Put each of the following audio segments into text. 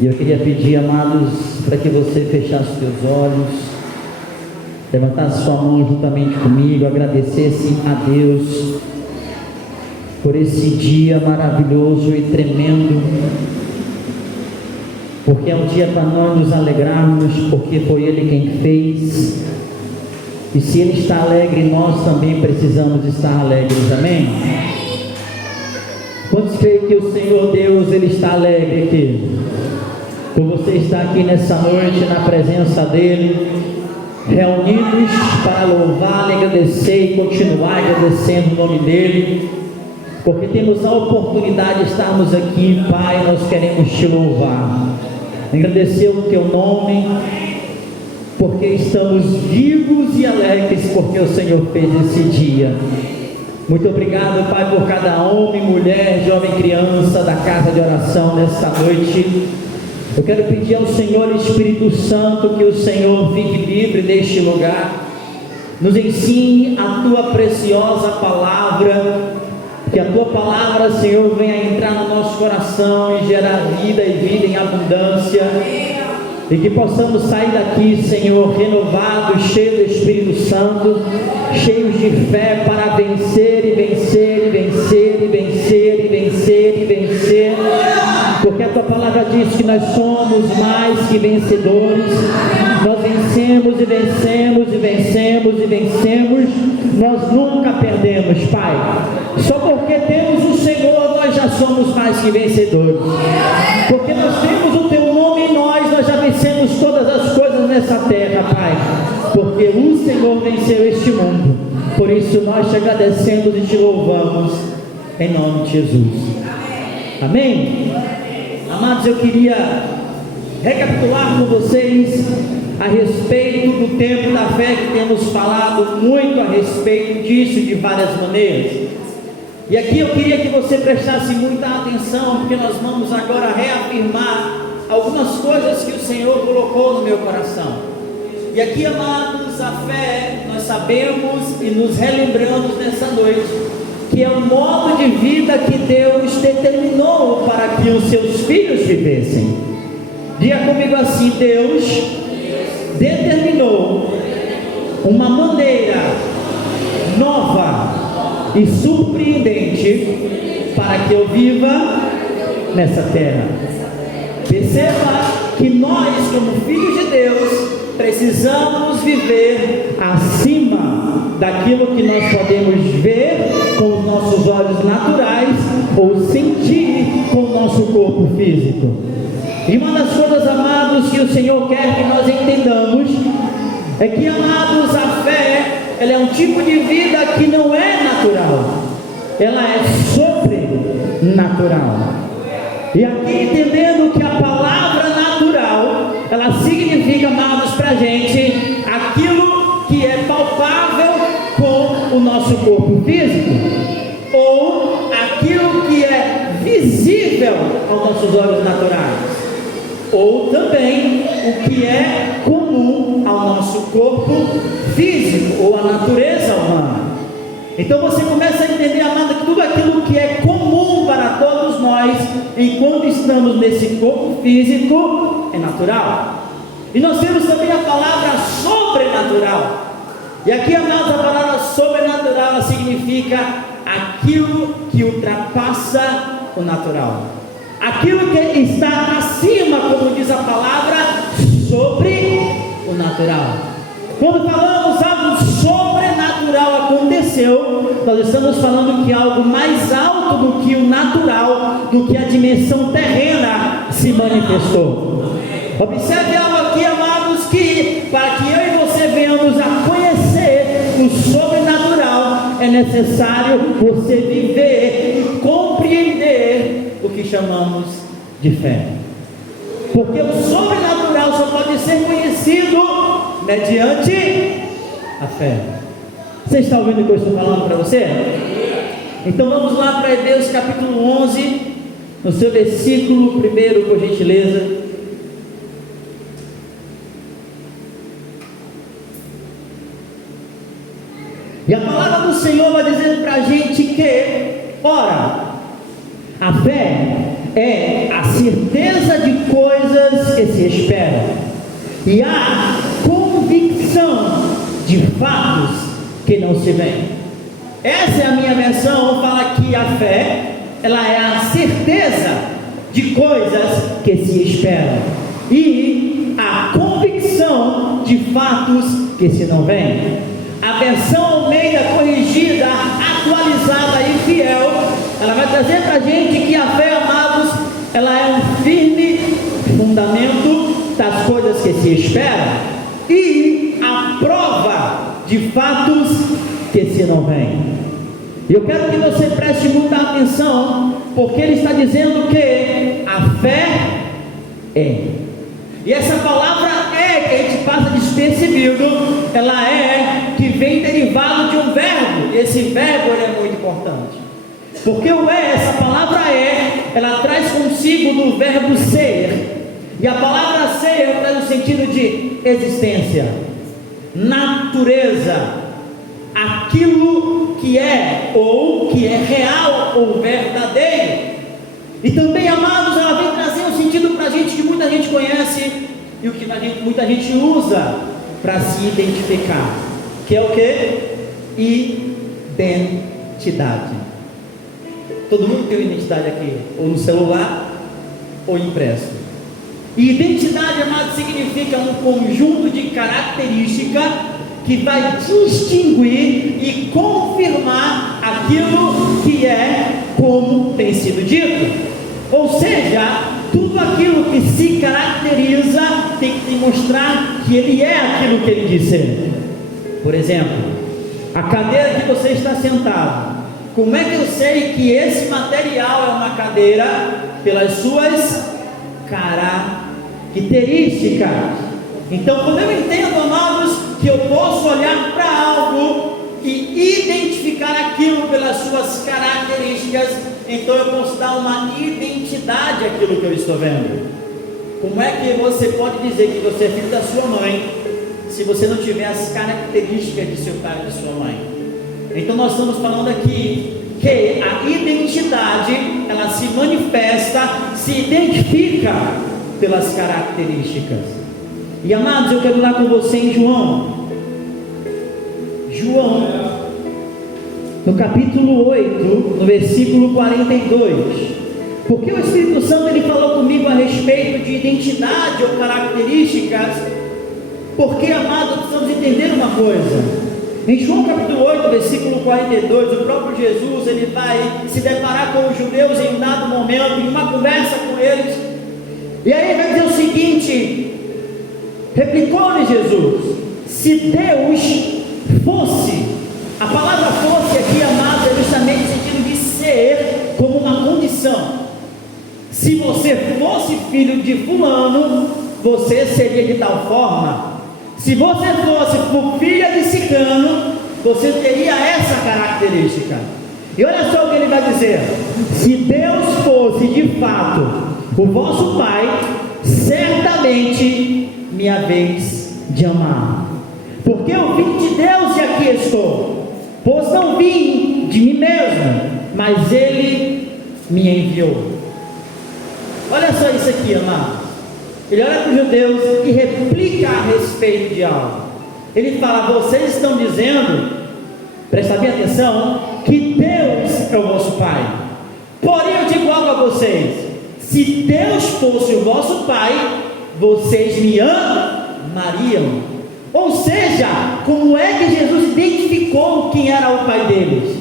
E eu queria pedir, amados, para que você fechasse seus olhos, levantasse sua mão juntamente comigo, agradecesse a Deus por esse dia maravilhoso e tremendo, porque é um dia para nós nos alegrarmos, porque foi Ele quem fez, e se Ele está alegre, nós também precisamos estar alegres, amém? Quantos creem que o Senhor Deus, Ele está alegre aqui? Por você estar aqui nessa noite na presença dEle, reunidos para louvar, agradecer e continuar agradecendo o nome dEle, porque temos a oportunidade de estarmos aqui, Pai. Nós queremos te louvar, agradecer o teu nome, porque estamos vivos e alegres, porque o Senhor fez esse dia. Muito obrigado, Pai, por cada homem, mulher, jovem, criança da casa de oração nesta noite. Eu quero pedir ao Senhor Espírito Santo que o Senhor fique livre neste lugar, nos ensine a tua preciosa palavra, que a tua palavra, Senhor, venha entrar no nosso coração e gerar vida e vida em abundância, e que possamos sair daqui, Senhor, renovados, cheios do Espírito Santo, cheios de fé para vencer e vencer e vencer e vencer e vencer e vencer, porque a tua palavra diz que nós somos mais que vencedores. Nós vencemos e vencemos e vencemos e vencemos, nós nunca perdemos, Pai. Só porque temos o Senhor, nós já somos mais que vencedores, porque nós temos o teu nome em nós já vencemos todas as coisas nessa terra, Pai, porque o Senhor venceu este mundo. Por isso nós te agradecemos e te louvamos em nome de Jesus, amém? Amados, eu queria recapitular com vocês a respeito do tempo da fé, que temos falado muito a respeito disso de várias maneiras, e aqui eu queria que você prestasse muita atenção, porque nós vamos agora reafirmar algumas coisas que o Senhor colocou no meu coração. E aqui, amados, a fé, nós sabemos e nos relembramos nessa noite, que é o modo de vida que Deus determinou para que os seus filhos vivessem. Diga comigo assim: Deus determinou uma maneira nova e surpreendente para que eu viva nessa terra. Perceba que nós, como filhos de Deus, precisamos viver acima daquilo que nós podemos ver com os nossos olhos naturais ou sentir com o nosso corpo físico. E uma das coisas, amados, que o Senhor quer que nós entendamos é que, amados, a fé, ela é um tipo de vida que não é natural, ela é sobrenatural. E aqui, entendendo que a palavra natural, ela significa, amados, para a gente aquilo que é palpável com o nosso corpo físico, ou aquilo que é visível aos nossos olhos naturais, ou também o que é comum ao nosso corpo físico, ou à natureza humana. Então você começa a entender, amado, que tudo aquilo que é comum para todos nós, enquanto estamos nesse corpo físico, é natural. E nós temos também a palavra sobrenatural. E aqui, amados, a palavra sobrenatural, ela significa aquilo que ultrapassa o natural, aquilo que está acima, como diz a palavra, sobre o natural. Quando falamos algo sobrenatural aconteceu, nós estamos falando que algo mais alto do que o natural, do que a dimensão terrena se manifestou. Observe algo aqui, amados, que para que eu e você venhamos a conhecer o sobrenatural, é necessário você viver e compreender o que chamamos de fé. Porque o sobrenatural só pode ser conhecido mediante a fé. Você está ouvindo o que eu estou falando para você? Então vamos lá para Hebreus capítulo 11, no seu versículo 1, por gentileza. E a palavra do Senhor vai dizendo para a gente que, ora, a fé é a certeza de coisas se espera, e a convicção de fatos que não se veem. Essa é a minha versão, fala que a fé, ela é a certeza de coisas que se esperam, e a convicção de fatos que se não veem. A versão Almeida corrigida, atualizada e fiel, ela vai trazer para a gente que a fé, amados, ela é um firme fundamento das coisas que se esperam e a prova de fatos que se não veem. Eu quero que você preste muita atenção, porque ele está dizendo que a fé é. E essa palavra é, que a gente passa despercebido, ela é que vem derivado de um verbo. Esse verbo ele é muito importante, porque o é, essa palavra é, ela traz consigo do verbo ser, e a palavra ser traz o sentido de existência, natureza, aquilo que é, ou que é real ou verdadeiro. E também, amados, ela vem trazer um sentido para a gente que muita gente conhece e o que muita gente usa para se identificar, que é o que? Identidade. Todo mundo tem uma identidade aqui, ou no celular ou impresso. E identidade, amados, significa um conjunto de características que vai distinguir e confirmar aquilo que é como tem sido dito. Ou seja, tudo aquilo que se caracteriza tem que demonstrar que ele é aquilo que ele diz ser. Por exemplo, a cadeira que você está sentado, como é que eu sei que esse material é uma cadeira? Pelas suas características. Então, quando eu entendo, amados, que eu posso olhar para algo e identificar aquilo pelas suas características, então eu posso dar uma identidade àquilo que eu estou vendo. Como é que você pode dizer que você é filho da sua mãe, se você não tiver as características de seu pai e de sua mãe? Então nós estamos falando aqui que a identidade, ela se manifesta, se identifica pelas características. E amados, eu quero ir lá com você em João, no capítulo 8, no versículo 42, porque o Espírito Santo ele falou comigo a respeito de identidade ou características, porque, amados, precisamos entender uma coisa. Em João capítulo 8, versículo 42, o próprio Jesus ele vai se deparar com os judeus em um dado momento, em uma conversa com eles, e aí ele vai dizer o seguinte: replicou-lhe Jesus, se Deus fosse, a palavra fosse aqui, amado, é justamente no sentido de ser como uma condição. Se você fosse filho de fulano, você seria de tal forma. Se você fosse filha de ciclano, você teria essa característica. E olha só o que ele vai dizer: se Deus fosse de fato o vosso Pai, certamente me haveis de amar, porque eu vim de Deus e aqui estou, pois não vim de mim mesmo, mas Ele me enviou. Olha só isso aqui, amado. Ele olha para os judeus e replica a respeito de algo. Ele fala: vocês estão dizendo, presta bem atenção, que Deus é o vosso Pai. Porém eu digo algo a vocês: se Deus fosse o vosso Pai, vocês me amariam. Ou seja, como é que Jesus identificou quem era o Pai deles?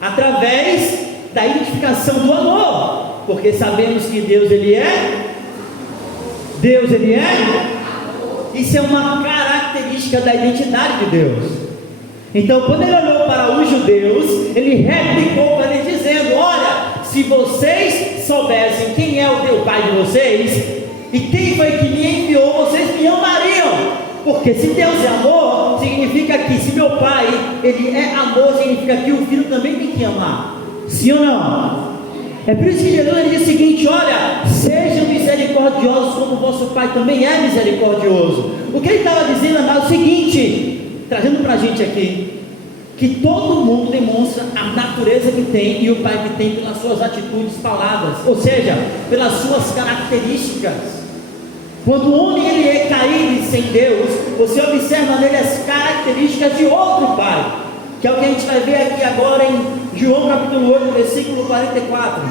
Através da identificação do amor, porque sabemos que Deus ele é. Isso é uma característica da identidade de Deus. Então, quando ele olhou para os judeus, ele replicou para eles dizendo: olha, se vocês soubessem quem é o Pai de vocês e quem foi que me enviou, vocês me amariam. Porque se Deus é amor, significa que se meu Pai ele é amor, significa que o Filho também tem que amar. Sim ou não? É por isso que Jesus ele diz o seguinte: olha, sejam misericordiosos como o vosso Pai também é misericordioso. O que ele estava dizendo é o seguinte, trazendo para a gente aqui, que todo mundo demonstra a natureza que tem e o Pai que tem pelas suas atitudes, palavras, ou seja, pelas suas características. Quando o homem ele é caído sem Deus, você observa nele as características de outro pai, que é o que a gente vai ver aqui agora em João capítulo 8, versículo 44.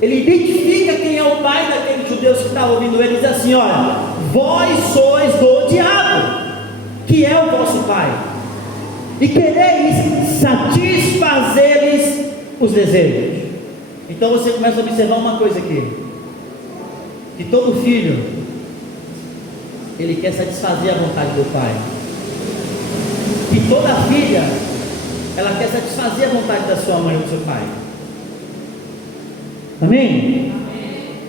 Ele identifica quem é o pai daqueles judeus que estavam ouvindo ele, diz assim: olha, vós sois do diabo, que é o vosso pai, e quereis satisfazer-lhes os desejos. Então você começa a observar uma coisa aqui, que todo filho, ele quer satisfazer a vontade do pai, que toda filha, ela quer satisfazer a vontade da sua mãe ou do seu pai. Amém?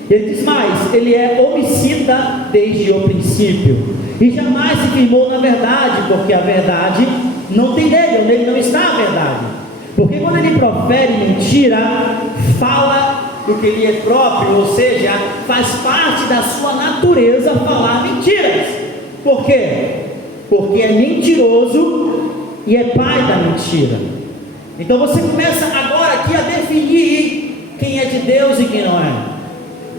Ele diz mais: ele é homicida desde o princípio, e jamais se firmou na verdade, porque a verdade não tem nele, ou nele não está a verdade. Porque quando ele profere mentira, fala do que lhe é próprio, ou seja, faz parte da sua natureza falar mentiras. Por quê? Porque é mentiroso e é pai da mentira. Então você começa agora aqui a definir quem é de Deus e quem não é,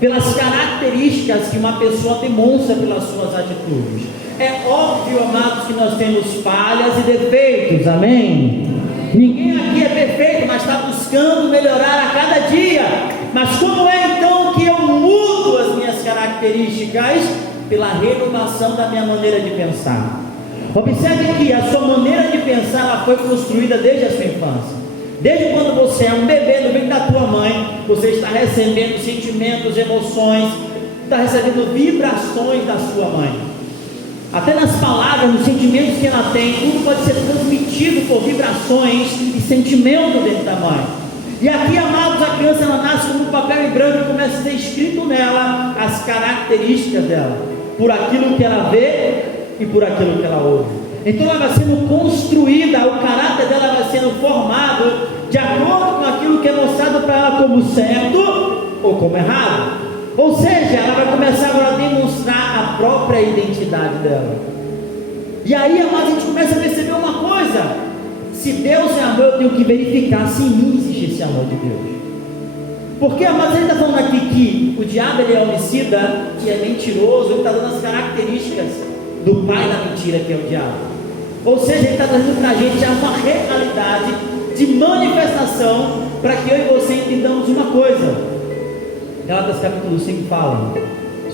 pelas características que uma pessoa demonstra pelas suas atitudes. É óbvio, amados, que nós temos falhas e defeitos, amém? Ninguém aqui é perfeito, mas está buscando melhorar a cada dia. Mas como é então que eu mudo as minhas características? Pela renovação da minha maneira de pensar. Observe que a sua maneira de pensar, ela foi construída desde a sua infância. Desde quando você é um bebê no ventre da tua mãe, você está recebendo sentimentos, emoções, está recebendo vibrações da sua mãe. Até nas palavras, nos sentimentos que ela tem, tudo pode ser transmitido por vibrações e sentimento dentro da mãe. E aqui, amados, a criança ela nasce com um papel em branco e começa a ser escrito nela as características dela, por aquilo que ela vê e por aquilo que ela ouve. Então ela vai sendo construída, o caráter dela vai sendo formado de acordo com aquilo que é mostrado para ela como certo ou como errado. Ou seja, ela vai começar agora a demonstrar a própria identidade dela. E aí, amados, a gente começa a perceber uma coisa: se Deus é amor, eu tenho que verificar se em mim existe esse amor de Deus. Porque, amados, ele está falando aqui que o diabo ele é homicida, que é mentiroso, ele está dando as características do pai da mentira, que é o diabo. Ou seja, ele está trazendo para a gente uma realidade de manifestação, para que eu e você entendamos uma coisa. Gálatas capítulo 5 fala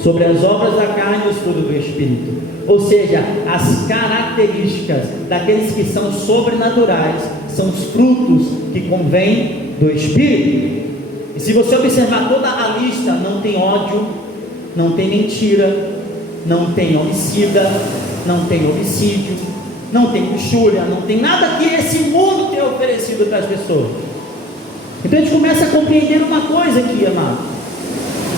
sobre as obras da carne e os frutos do Espírito, ou seja, as características daqueles que são sobrenaturais, são os frutos que convêm do Espírito. E se você observar toda a lista, não tem ódio, não tem mentira, não tem homicida, não tem homicídio, não tem luxúria, não tem nada que esse mundo tem oferecido para as pessoas. Então a gente começa a compreender uma coisa aqui, amado.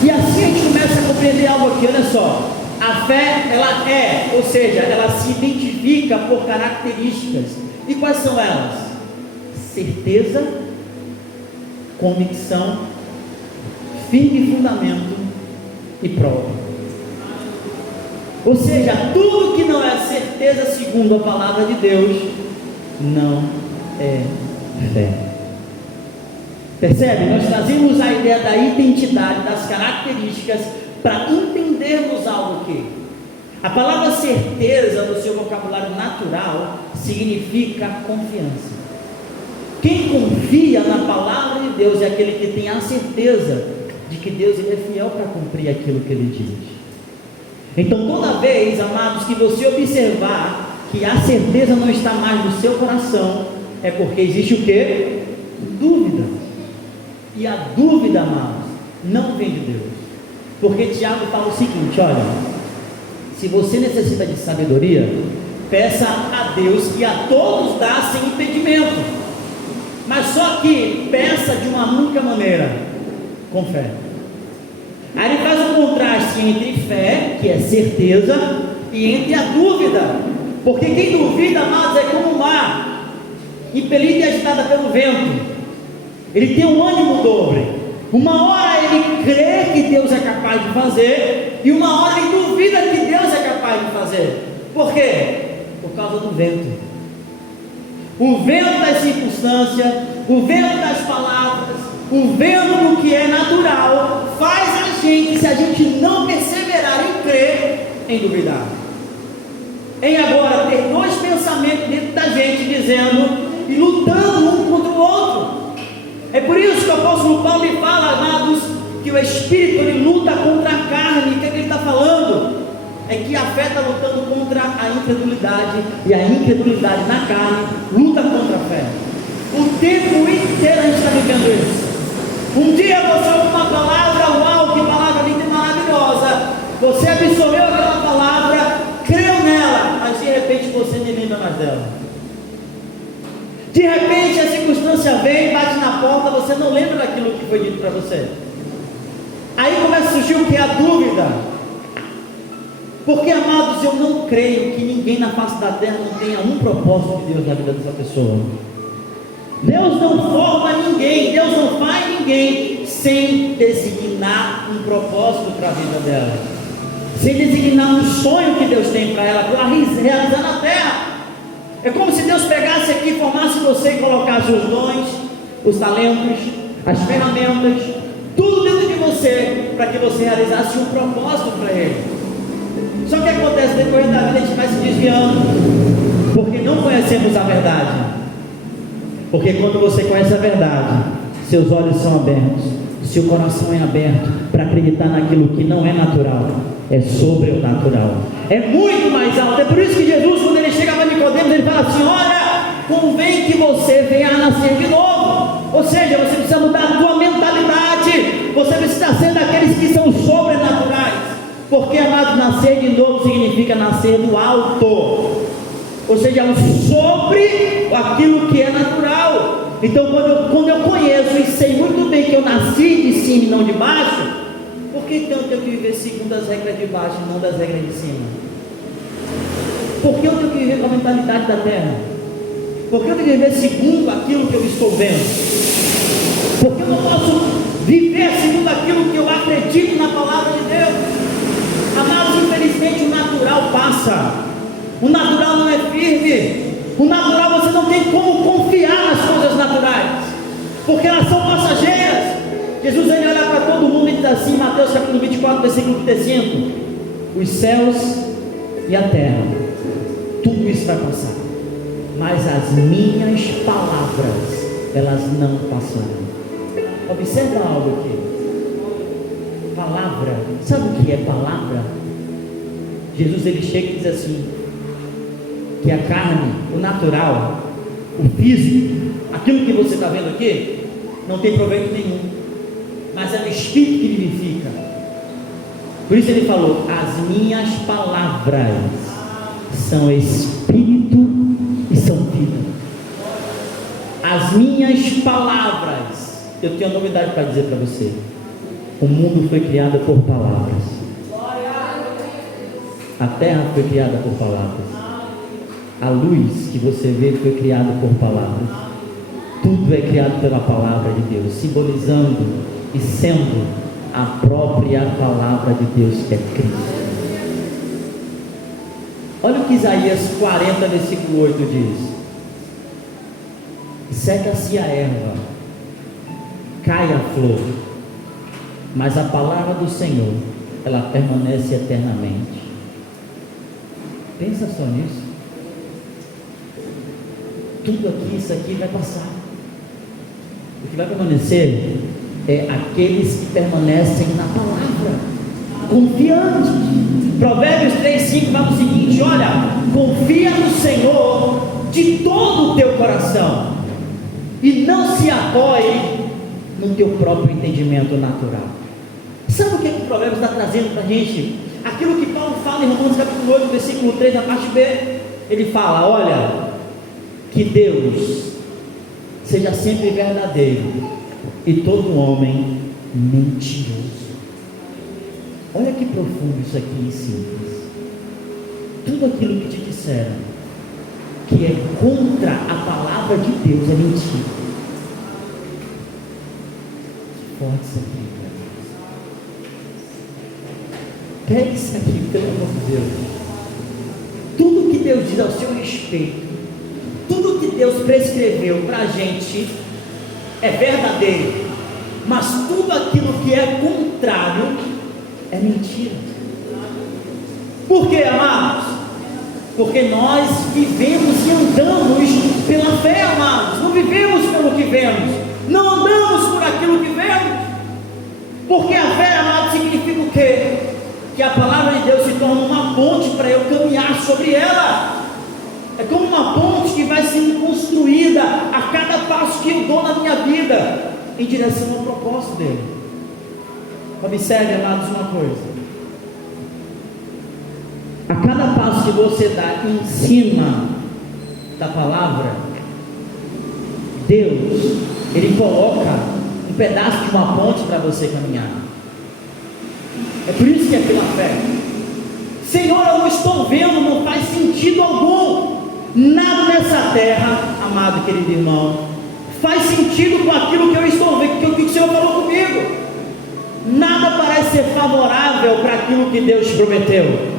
E assim a gente começa a compreender algo aqui, olha só. A fé, ela é, ou seja, ela se identifica por características. E quais são elas? Certeza, convicção, firme fundamento e prova. Ou seja, tudo que não é certeza segundo a palavra de Deus, não é fé. Percebe? Nós trazemos a ideia da identidade, das características, para entendermos algo aqui. A palavra certeza, no seu vocabulário natural, significa confiança. Quem confia na palavra de Deus é aquele que tem a certeza de que Deus ele é fiel para cumprir aquilo que ele diz. Então, toda vez, amados, que você observar que a certeza não está mais no seu coração, é porque existe o quê? Dúvida. E a dúvida, amados, não vem de Deus. Porque Tiago fala o seguinte: olha, se você necessita de sabedoria, peça a Deus que a todos dá sem impedimento. Mas só que peça de uma única maneira, com fé. Aí ele faz um contraste entre fé, que é certeza, e entre a dúvida. Porque quem duvida, amados, é como o mar, impelido e agitada pelo vento. Ele tem um ânimo dobre. Uma hora ele crê que Deus é capaz de fazer, e uma hora ele duvida que Deus é capaz de fazer. Por quê? Por causa do vento. O vento das circunstâncias, o vento das palavras, O vento do que é natural faz a gente, se a gente não perseverar em crer, em duvidar. Em agora ter dois pensamentos dentro da gente dizendo e lutando um contra o outro. É por isso que o apóstolo Paulo lhe fala, amados, que o Espírito ele luta contra a carne. O que ele está falando? É que a fé está lutando contra a incredulidade, e a incredulidade na carne luta contra a fé. O tempo inteiro a gente está vivendo isso. Um dia você ouve uma palavra, uau, que palavra linda e maravilhosa. Você absorveu aquela palavra, creu nela, mas de repente você nem lembra mais dela. De repente a circunstância vem, bate na porta, você não lembra daquilo que foi dito para você. Aí começa a surgir o que? A dúvida. Porque, amados, eu não creio que ninguém na face da terra não tenha um propósito de Deus na vida dessa pessoa. Deus não forma ninguém, Deus não faz ninguém sem designar um propósito para a vida dela, sem designar um sonho que Deus tem para ela, para realizar na terra. É como se Deus pegasse aqui, formasse você e colocasse os dons, os talentos, as ferramentas, tudo dentro de você, para que você realizasse um propósito para Ele. Só que acontece, depois da vida a gente vai se desviando, porque não conhecemos a verdade. Porque quando você conhece a verdade, seus olhos são abertos, seu coração é aberto para acreditar naquilo que não é natural, é sobrenatural, é muito mais alto. É por isso que Jesus, quando ele chega para Nicodemos, ele fala assim: olha, convém que você venha a nascer de novo. Ou seja, você precisa mudar a tua mentalidade, você precisa ser daqueles que são sobrenaturais. Porque, amado, nascer de novo significa nascer do alto, ou seja, sobre aquilo que é natural. Então, quando eu conheço e sei muito bem que eu nasci de cima e não de baixo, por que então eu tenho que viver segundo as regras de baixo e não das regras de cima? Por que eu tenho que viver com a mentalidade da terra? Por que eu tenho que viver segundo aquilo que eu estou vendo? Por que eu não posso viver segundo aquilo que eu acredito na palavra de Deus? Amados, infelizmente o natural passa. O natural não é firme. O natural você não tem como confiar nas coisas naturais, porque elas são passageiras. Jesus ele olha para todo mundo e diz assim, Mateus capítulo 24, versículo 35: os céus e a terra, tudo isso vai passar, mas as minhas palavras, elas não passarão. Observa algo aqui. Palavra, sabe o que é palavra? Jesus ele chega e diz assim, que a carne, o natural, o físico, aquilo que você está vendo aqui, não tem proveito nenhum, mas é o Espírito que vivifica. Por isso ele falou, as minhas palavras são Espírito e são vida. As minhas palavras, eu tenho uma novidade para dizer para você: o mundo foi criado por palavras, a terra foi criada por palavras, a luz que você vê foi criada por palavras, tudo é criado pela palavra de Deus, simbolizando e sendo a própria palavra de Deus, que é Cristo. Olha o que Isaías 40, versículo 8 diz: seca-se a erva, cai a flor, mas a palavra do Senhor, ela permanece eternamente. Pensa só nisso. Tudo aqui, isso aqui vai passar. O que vai permanecer é aqueles que permanecem na palavra, confiantes. Provérbios 3:5 fala o seguinte: olha, confia no Senhor de todo o teu coração e não se apoie no teu próprio entendimento natural. Sabe o que o Provérbios está trazendo para a gente? Aquilo que Paulo fala em Romanos capítulo 8, versículo 3, na parte B. Ele fala, olha, que Deus seja sempre verdadeiro e todo homem mentiroso. Olha que profundo isso aqui, simples. Tudo aquilo que te disseram que é contra a palavra de Deus é mentira. Que forte isso aqui. Pegue isso aqui, pelo amor de Deus. Tudo que Deus diz ao seu respeito, tudo que Deus prescreveu para a gente é verdadeiro mas tudo aquilo que é contrário é mentira. Por quê, amados? Porque nós vivemos e andamos pela fé, amados. Não vivemos pelo que vemos, não andamos por aquilo que vemos. Porque a fé, amados, significa o quê? Que a palavra de Deus se torna uma ponte para eu caminhar sobre ela. É como uma ponte que vai sendo construída a cada passo que eu dou na minha vida, em direção ao propósito dele. Observe, amados, uma coisa: a cada passo que você dá em cima da palavra, Deus, Ele coloca um pedaço de uma ponte para você caminhar. É por isso que é pela fé. Senhor, eu não estou vendo, não faz sentido algum. Nada nessa terra, amado querido irmão, faz sentido com aquilo que eu estou vendo, que o Senhor falou comigo. Nada parece ser favorável para aquilo que Deus prometeu.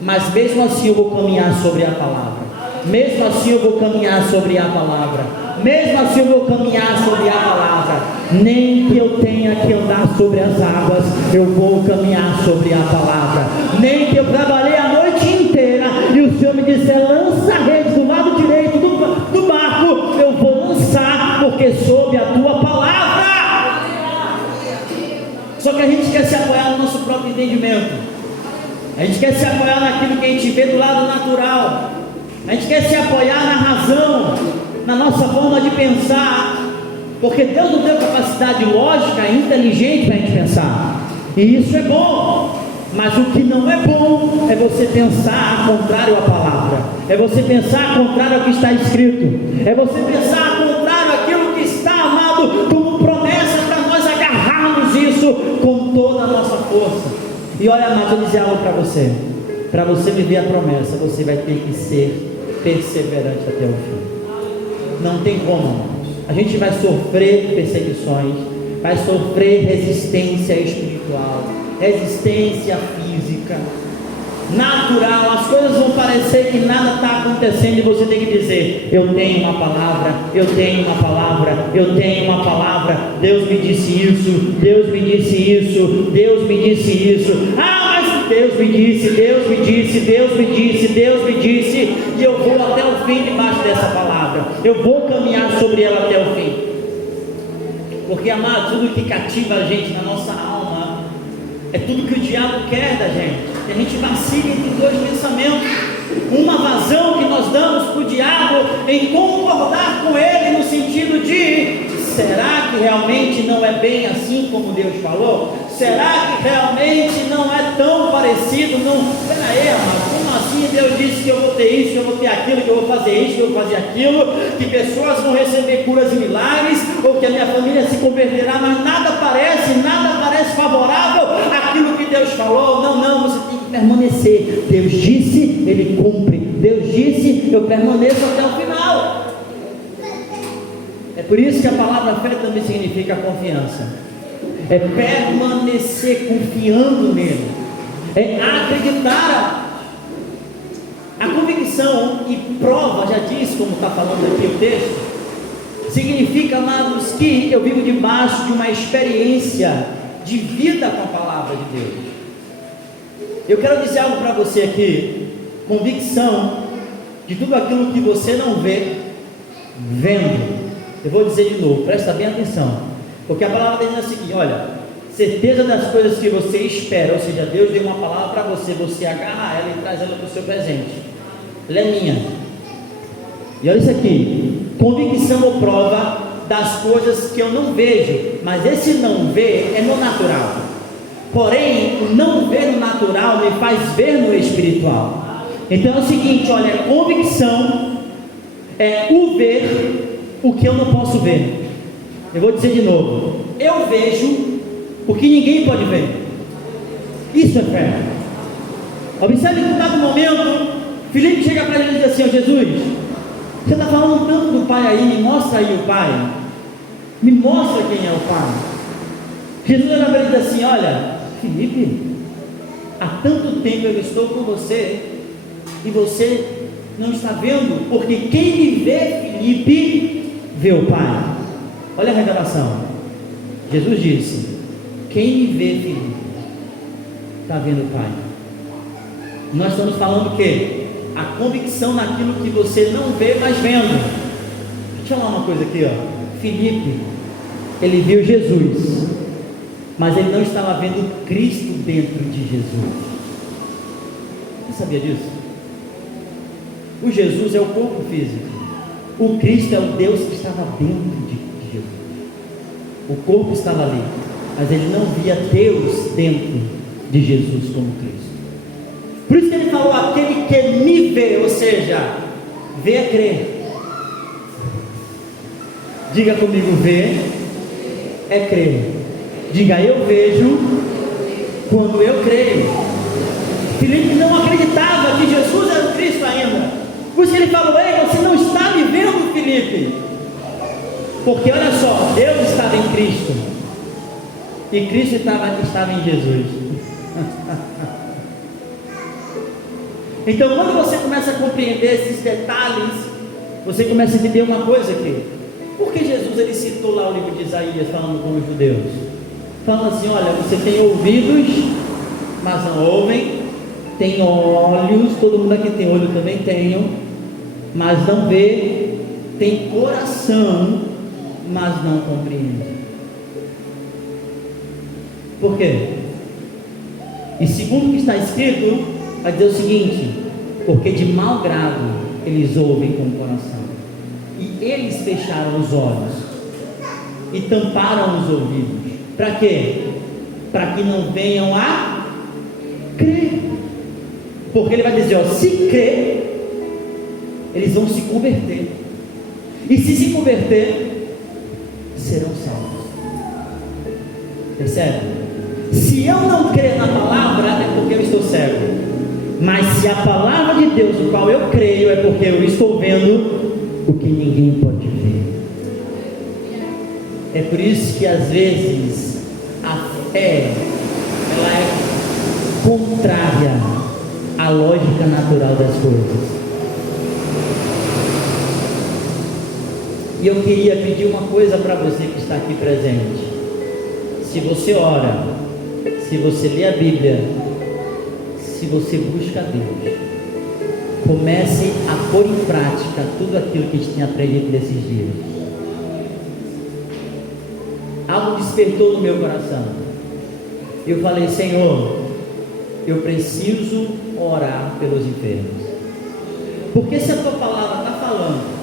Mas mesmo assim eu vou caminhar sobre a palavra. Mesmo assim eu vou caminhar sobre a palavra. Mesmo assim eu vou caminhar sobre a palavra. Nem que eu tenha que andar sobre as águas, eu vou caminhar sobre a palavra. Nem que eu trabalhei a noite inteira e o Senhor me disser: lança a rede do lado direito do barco, eu vou lançar, porque sob a tua palavra. Só que a gente quer se apoiar no nosso próprio entendimento. A gente quer se apoiar naquilo que a gente vê do lado natural. A gente quer se apoiar na razão, na nossa forma de pensar, porque Deus não deu capacidade lógica e inteligente para a gente pensar, e isso é bom. Mas o que não é bom é você pensar contrário à palavra, é você pensar contrário ao que está escrito, é você pensar contrário àquilo que está, amado, como promessa para nós agarrarmos isso com toda a nossa força. E olha, amado, eu dizer algo para você viver a promessa, você vai ter que ser perseverante até o fim. Não tem como. A gente vai sofrer perseguições, vai sofrer resistência espiritual, resistência física, natural. As coisas vão parecer que nada está acontecendo e você tem que dizer: eu tenho uma palavra, eu tenho uma palavra, eu tenho uma palavra. Deus me disse isso, Deus me disse isso, Deus me disse isso. Ah, mas Deus me disse, Deus me disse, Deus me disse, Deus me disse, e eu vou até o fim debaixo dessa palavra. Eu vou caminhar sobre ela até o fim. Porque, amado, tudo que cativa a gente na nossa alma é tudo que o diabo quer da gente. Que a gente vacila entre dois pensamentos. Uma vazão que nós damos para o diabo em concordar com ele, no sentido de: será que realmente não é bem assim como Deus falou? Será que realmente não é tão parecido? Não, peraí, amado, como assim Deus disse que eu vou ter isso, que eu vou ter aquilo, que eu vou fazer isso, que eu vou fazer aquilo, que pessoas vão receber curas e milagres, ou que a minha família se converterá, mas nada parece favorável àquilo que Deus falou? Não, você tem que permanecer. Deus disse, Ele cumpre. Deus disse, eu permaneço até o final. É por isso que a palavra fé também significa confiança. É permanecer confiando nele, é acreditar. A convicção e prova, já diz, como está falando aqui o texto, significa, amados, que eu vivo debaixo de uma experiência de vida com a palavra de Deus. Eu quero dizer algo para você aqui: convicção de tudo aquilo que você não vê, vendo. Eu vou dizer de novo, presta bem atenção, porque a palavra diz o seguinte: olha, certeza das coisas que você espera, ou seja, Deus deu uma palavra para você, você agarra ela e traz ela para o seu presente. Ela é minha. E olha isso aqui: convicção ou prova das coisas que eu não vejo, mas esse não ver é no natural. Porém, o não ver no natural me faz ver no espiritual. Então é o seguinte, olha, convicção é o ver o que eu não posso ver. Eu vou dizer de novo: eu vejo o que ninguém pode ver. Isso é fé. Observe que no dado momento, Filipe chega para ele e diz assim: ó, Jesus, você está falando tanto do Pai aí, me mostra aí o Pai, me mostra quem é o Pai. Jesus olha para ele e diz assim: olha, Filipe, há tanto tempo eu estou com você e você não está vendo, porque quem me vê, Filipe, vê o Pai. Olha a revelação. Jesus disse: quem me vê, Filipe, está vendo o Pai. Nós estamos falando o quê? A convicção naquilo que você não vê, mas vendo. Deixa eu falar uma coisa aqui, ó. Filipe, ele viu Jesus, mas ele não estava vendo Cristo dentro de Jesus. Você sabia disso? O Jesus é o corpo físico, o Cristo é o Deus que estava dentro de Jesus. O corpo estava ali, mas ele não via Deus dentro de Jesus como Cristo. Por isso que ele falou: aquele que me vê, ou seja, vê é crer. Diga comigo: ver é crer. Diga: eu vejo quando eu creio. Filipe não acreditava que Jesus era o Cristo ainda. Por isso que ele falou: ei, você não está me vendo, Filipe. Porque olha só, Deus estava em Cristo e Cristo estava em Jesus. Então, quando você começa a compreender esses detalhes, você começa a entender uma coisa aqui. Por que Jesus ele citou lá o livro de Isaías falando com os judeus? Falando assim: olha, você tem ouvidos, mas não ouvem, tem olhos, todo mundo aqui tem olho, também tenho, mas não vê, tem coração, mas não compreende. Por quê? E segundo o que está escrito, vai dizer o seguinte: porque de mau grado eles ouvem com o coração, e eles fecharam os olhos e tamparam os ouvidos. Para quê? Para que não venham a crer. Porque ele vai dizer, ó, se crer, eles vão se converter, e se converter, serão salvos. Percebe? Se eu não crer na palavra, é porque eu estou cego. Mas se a palavra de Deus, o qual eu creio, é porque eu estou vendo o que ninguém pode ver. É por isso que às vezes a fé, ela é contrária à lógica natural das coisas. E eu queria pedir uma coisa para você que está aqui presente. Se você ora, se você lê a Bíblia, se você busca Deus, comece a pôr em prática tudo aquilo que a gente tem aprendido nesses dias. Algo despertou no meu coração. Eu falei: Senhor, eu preciso orar pelos enfermos. Porque se a tua palavra está falando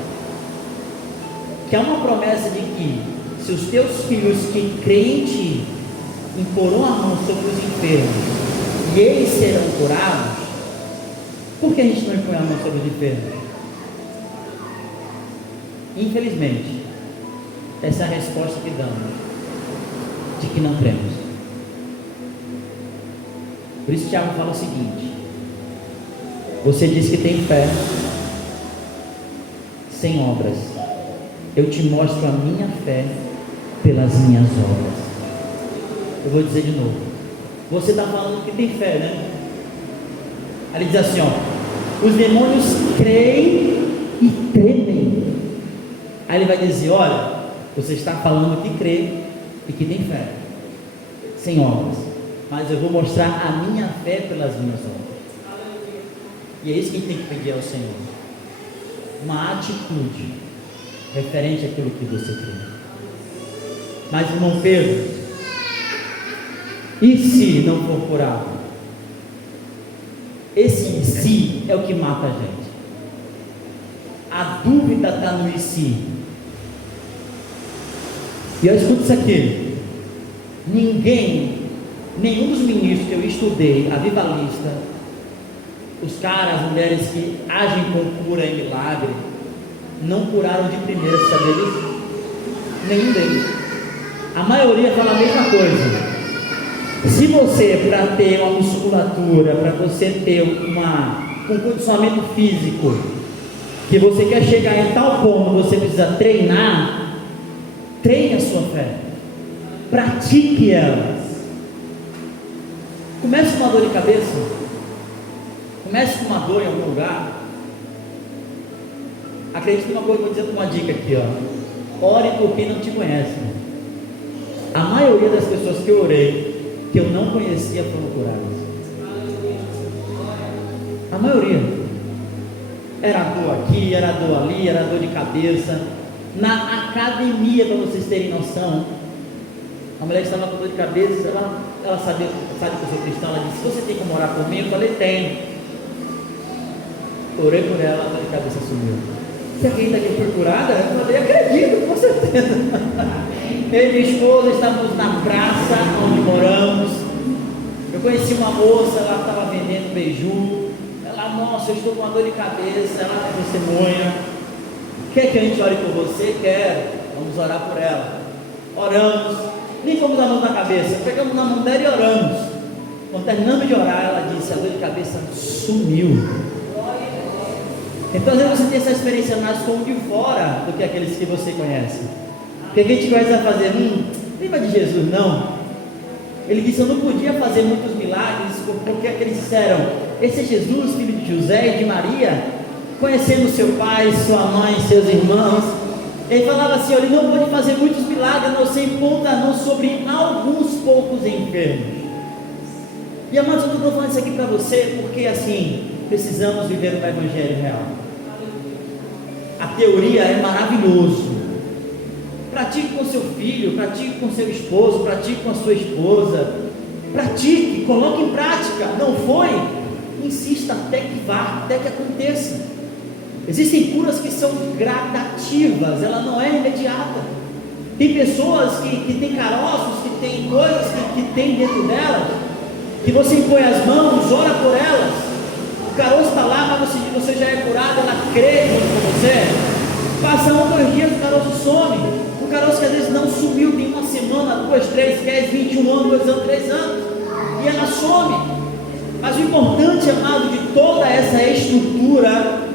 que há uma promessa de que se os teus filhos que creem em ti imporão a mão sobre os enfermos e eles serão curados, por que a gente não impõe a mão sobre os enfermos? Infelizmente, essa é a resposta que damos, de que não cremos. Por isso Tiago fala o seguinte: você diz que tem fé sem obras, eu te mostro a minha fé pelas minhas obras. Eu vou dizer de novo: você está falando que tem fé, né? Aí ele diz assim, ó: os demônios creem e tremem. Aí ele vai dizer: olha, você está falando que crê e que tem fé sem obras, mas eu vou mostrar a minha fé pelas minhas obras. E é isso que a gente tem que pedir ao Senhor, uma atitude referente àquilo que você crê. Mas, irmão Pedro, e se não for curado? Esse "e se" é o que mata a gente. A dúvida está no "e se". E eu escuto isso aqui: nenhum dos ministros que eu estudei, avivalista, os caras, as mulheres que agem com cura e milagre, não curaram de primeira, sabe disso? Nenhum deles. A maioria fala a mesma coisa. Se você, para ter uma musculatura, para você ter um condicionamento físico, que você quer chegar em tal ponto, você precisa treinar, treine a sua fé, pratique ela. Comece com uma dor de cabeça, comece com uma dor em algum lugar. Acredite numa coisa, vou dizer uma dica aqui, ó: ore por quem não te conhece. A maioria das pessoas que eu orei, que eu não conhecia, foram curadas. A maioria. Era dor aqui, era dor ali, era dor de cabeça. Na academia, para vocês terem noção, a mulher que estava com dor de cabeça, ela sabia, sabe que eu sou cristã, ela disse: você tem como orar por mim? Eu falei: tenho. Orei por ela, a dor de cabeça sumiu. Você acredita que foi curada? Eu falei: acredito, com certeza. Eu e minha esposa estávamos na praça onde moramos. Eu conheci uma moça, ela estava vendendo beiju. Ela: nossa, eu estou com uma dor de cabeça. Ela é testemunha. Quer que a gente ore por você? Quero. Vamos orar por ela. Oramos. Nem fomos a mão na cabeça. Pegamos na mão dela e oramos. Quando terminamos de orar, ela disse: a dor de cabeça sumiu. Então às vezes você tem essa experiência mais como de fora do que aqueles que você conhece. Porque quem te conhece vai fazer: lembra de Jesus? Não. Ele disse: eu não podia fazer muitos milagres, porque aqueles disseram: esse é Jesus, filho de José e de Maria, conhecendo seu pai, sua mãe, seus irmãos. Ele falava assim: ele não pode fazer muitos milagres, não sei ponta não sobre alguns poucos enfermos. E amados, eu estou falando isso aqui para você porque assim, precisamos viver o Evangelho real. A teoria é maravilhoso. Pratique com seu filho, pratique com seu esposo, pratique com a sua esposa. Pratique, coloque em prática. Não foi? Insista até que vá, até que aconteça. Existem curas que são gradativas, ela não é imediata. Tem pessoas que têm caroços, que têm coisas que tem dentro delas, que você impõe as mãos, ora por elas, o caroço está lá, mas você já é curado, ela crê junto com você. Passa 1 ou 2 dias, o caroço some. O caroço que às vezes não sumiu, tem 1 semana, 2, 3, 10, 21 anos, 2 anos, 3 anos, e ela some. Mas o importante, amado, de toda essa estrutura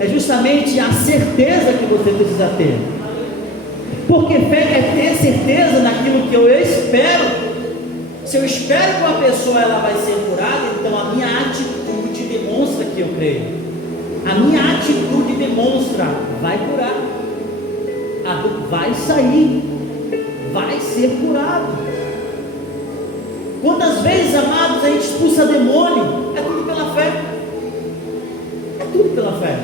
é justamente a certeza que você precisa ter. Porque fé é ter certeza naquilo que eu espero. Se eu espero que uma pessoa ela vai ser curada, então a minha atitude demonstra que eu creio. A minha atitude demonstra: vai curar, vai sair, vai ser curado. Quantas vezes, amados, a gente expulsa demônio? É tudo pela fé. É tudo pela fé.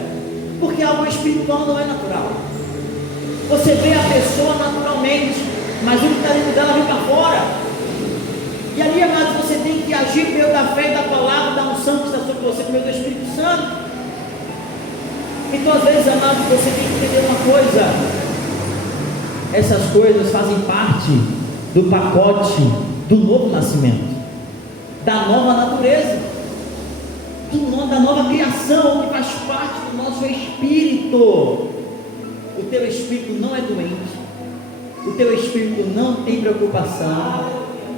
Porque algo espiritual não é natural. Você vê a pessoa naturalmente, mas o que está dentro dela vem para fora. E ali, amados, você tem que agir por meio da fé e da palavra, da unção que está sobre você, por meio do Espírito Santo. Então, às vezes, amados, você tem que entender uma coisa: essas coisas fazem parte do pacote do novo nascimento, da nova natureza, da nova criação, que faz parte do nosso espírito. O teu espírito não é doente, o teu espírito não tem preocupação,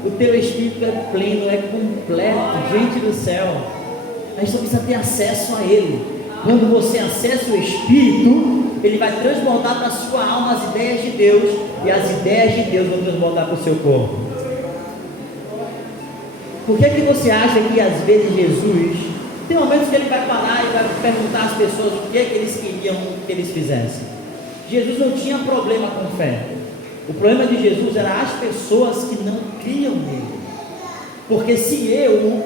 o teu espírito é pleno, é completo. Gente do céu, a gente só precisa ter acesso a ele. Quando você acessa o espírito, ele vai transbordar para a sua alma as ideias de Deus, e as ideias de Deus vão transbordar para o seu corpo. Por que você acha que às vezes Jesus, tem momentos que ele vai parar e vai perguntar às pessoas o que é que eles queriam que eles fizessem? Jesus não tinha problema com fé. O problema de Jesus era as pessoas que não criam nele. Porque se eu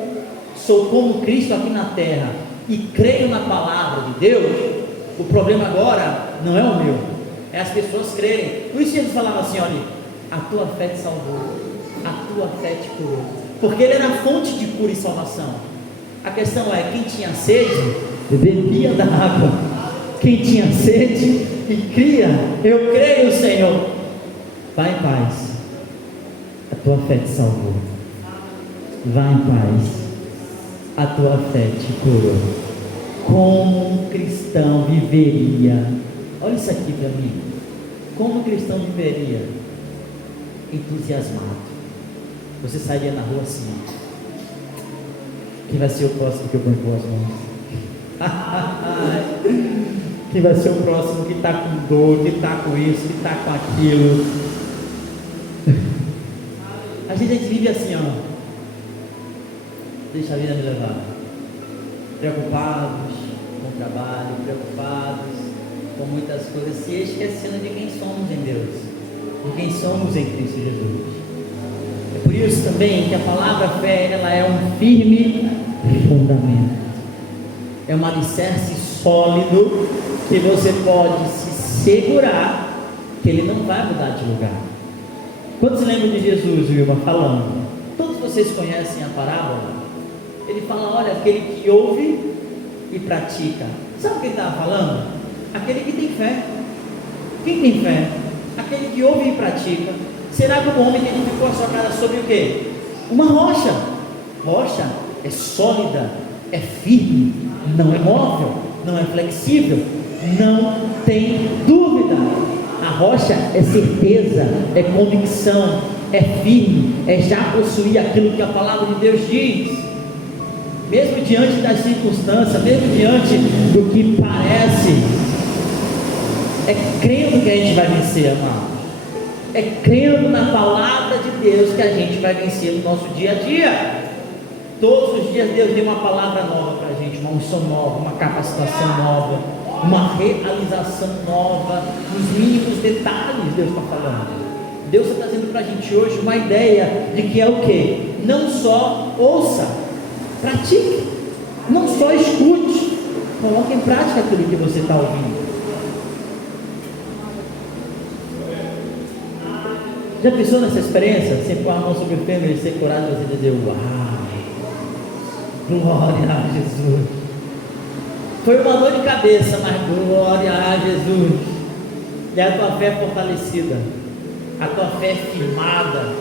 sou como Cristo aqui na terra e creio na palavra de Deus, o problema agora não é o meu, é as pessoas crerem. Por isso Jesus falava assim: olha, a tua fé te salvou, a tua fé te curou. Porque ele era a fonte de cura e salvação. A questão é: quem tinha sede, bebia da água. Quem tinha sede e cria: eu creio, Senhor, vai em paz, a tua fé te salvou. Vai em paz, a tua fé te curou. Como um cristão viveria? Olha isso aqui para mim. Como um cristão viveria? Entusiasmado. Você sairia na rua assim: quem vai ser o próximo que eu ponho as mãos? Quem vai ser o próximo que está com dor, que está com isso, que está com aquilo? A gente vive assim, ó. Deixa a vida me levar. Preocupados com o trabalho, preocupados com muitas coisas, se esquecendo de quem somos em Deus, de quem somos em Cristo Jesus. É por isso também que a palavra fé, ela é um firme fundamento, é um alicerce sólido que você pode se segurar que ele não vai mudar de lugar. Quantos lembram de Jesus, Vilma, falando? Todos vocês conhecem a parábola? Ele fala, olha, aquele que ouve e pratica. Sabe o que ele estava falando? Aquele que tem fé. Quem tem fé? Aquele que ouve e pratica. Será como o homem que edificou a sua casa sobre o quê? Uma rocha. Rocha é sólida, é firme, não é móvel, não é flexível, não tem dúvida. A rocha é certeza, é convicção, é firme, é já possuir aquilo que a palavra de Deus diz. Mesmo diante das circunstâncias, mesmo diante do que parece, é crendo que a gente vai vencer, amado. É crendo na palavra de Deus que a gente vai vencer no nosso dia a dia. Todos os dias Deus deu uma palavra nova para a gente, uma unção nova, uma capacitação nova, uma realização nova, nos mínimos detalhes. Deus está falando. Deus está trazendo para a gente hoje uma ideia de que é o que? Não só ouça, pratique, não só escute, coloque em prática aquilo que você está ouvindo. Já pensou nessa experiência? Você pôr a mão sobre o enfermo e ser curado e você dizer, uau, glória a Jesus. Foi uma dor de cabeça, mas glória a Jesus. E a tua fé é fortalecida, a tua fé é firmada.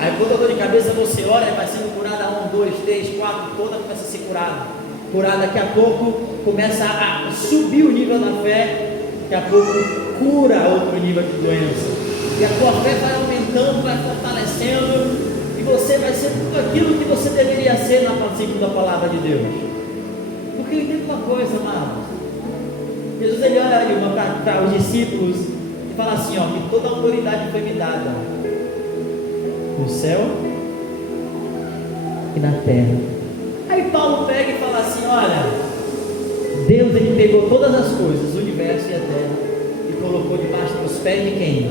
Aí quando a dor de cabeça você ora e vai sendo curada, 1, 2, 3, 4, toda começa a ser curada. Curada, daqui a pouco começa a subir o nível da fé, daqui a pouco cura outro nível de doença. E a tua fé vai aumentando, vai fortalecendo, e você vai ser tudo aquilo que você deveria ser na princípio da palavra de Deus. Porque entenda uma coisa, amado. Jesus ele olha para os discípulos e fala assim, ó, que toda a autoridade foi me dada no céu e na terra. Aí Paulo pega e fala assim, olha, Deus ele pegou todas as coisas, o universo e a terra, e colocou debaixo dos pés de quem?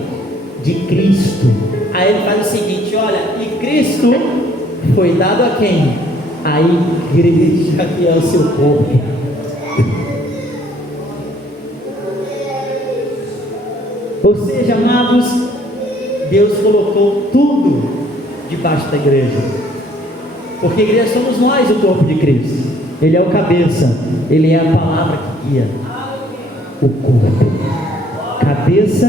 De Cristo. Aí ele faz o seguinte, olha, e Cristo foi dado a quem? A igreja, que é o seu corpo. Ou seja, amados, Deus colocou tudo debaixo da igreja, porque a igreja somos nós, o corpo de Cristo. Ele é o cabeça, ele é a palavra que guia o corpo. Cabeça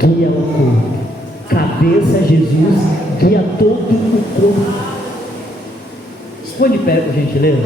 guia o corpo. Cabeça, Jesus, guia todo o corpo. Se põe de pé, por gentileza.